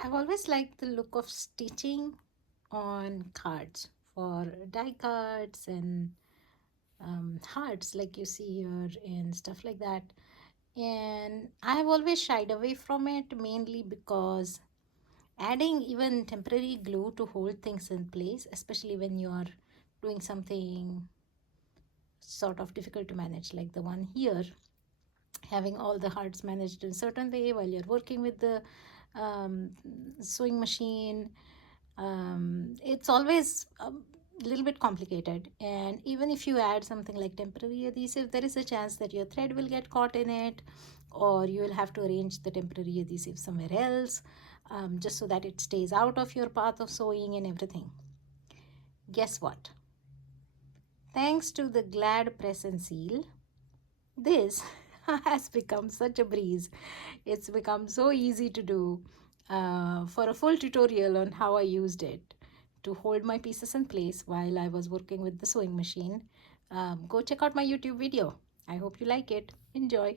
I've always liked the look of stitching on cards, for die cards and hearts like you see here and stuff like that. And I've always shied away from it, mainly because adding even temporary glue to hold things in place, especially when you're doing something sort of difficult to manage like the one here, having all the hearts managed in a certain way while you're working with the um, sewing machine, it's always a little bit complicated. And even if you add something like temporary adhesive, there is a chance that your thread will get caught in it, or you will have to arrange the temporary adhesive somewhere else, just so that it stays out of your path of sewing and everything. Guess what? Thanks to the Glad press and seal, this has become such a breeze. It's become so easy to do. For a full tutorial on how I used it to hold my pieces in place while I was working with the sewing machine, go check out my YouTube video. I hope you like it. Enjoy.